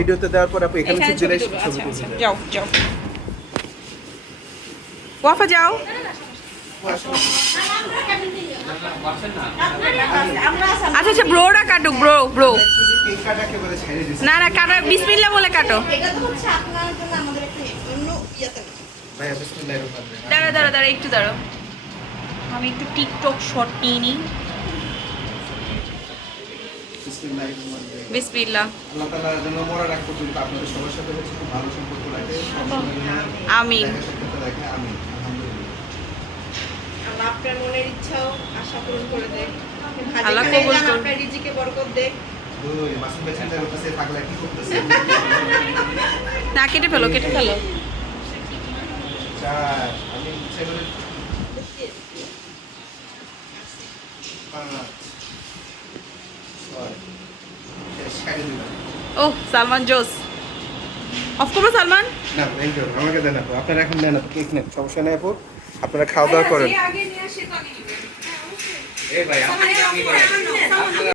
ভিডিওতে দেওয়ার পর আপু এখানে এখানে চলে ছবি এসে তুলবো। ছবি আচ্ছা আচ্ছা তুলবে। যাও যাও ওয়াফা যাও আচ্ছা আচ্ছা ব্রোটা কাটুক ব্রো কেক কাটা একেবারে ছেড়ে দিছি। না না কাটো বিসমিল্লাহ বলে কাটো এটা তো হচ্ছে আপনার জন্য আমাদের একটা অন্য ইয়াতে না। ভাইয়া বিসমিল্লাহির রহমানির রহিম। দাঁড়া একটু দাঁড়াও আমি একটু টিকটক শট নিয়ে নিই বিসমিল্লাহির রহমানির রহিম। বিসমিল্লাহ আল্লাহ তাআলা যেন মরার আগ পর্যন্ত আপনাদের সবার সাথে হচ্ছে খুব ভালো সম্পর্ক রাখে, সবসময় যেন আমিন। দেখা সাক্ষাৎ রাখে। আমিন। আলহামদুলিল্লাহ। আল্লাহ আপনার মনের ইচ্ছাও আশা পূরণ করে দেয়। আল্লাহ যেখানে কবুল যান করুন। আপনার রিজিকে বরকত দেয়। ওই মাসুম ভাই চিন্তা করতেছে পাগলা কি করতেছে। না কেটে ফেলো চার, আমি ইচ্ছা করে পাঁচ, ছয়, শেষ, কাটে দিলাম। ও সালমান জোস অফ করবো সালমান না, thank you, আমাকে দেন আপু। আপনারা এখন নেন আপু, কেক নেন, সমস্যা নেই আপু। আপনারা খাওয়া দাওয়া করেন। আগে নিয়ে আসে তো আগে নিবেন এই ভাই আপনি কি করেন?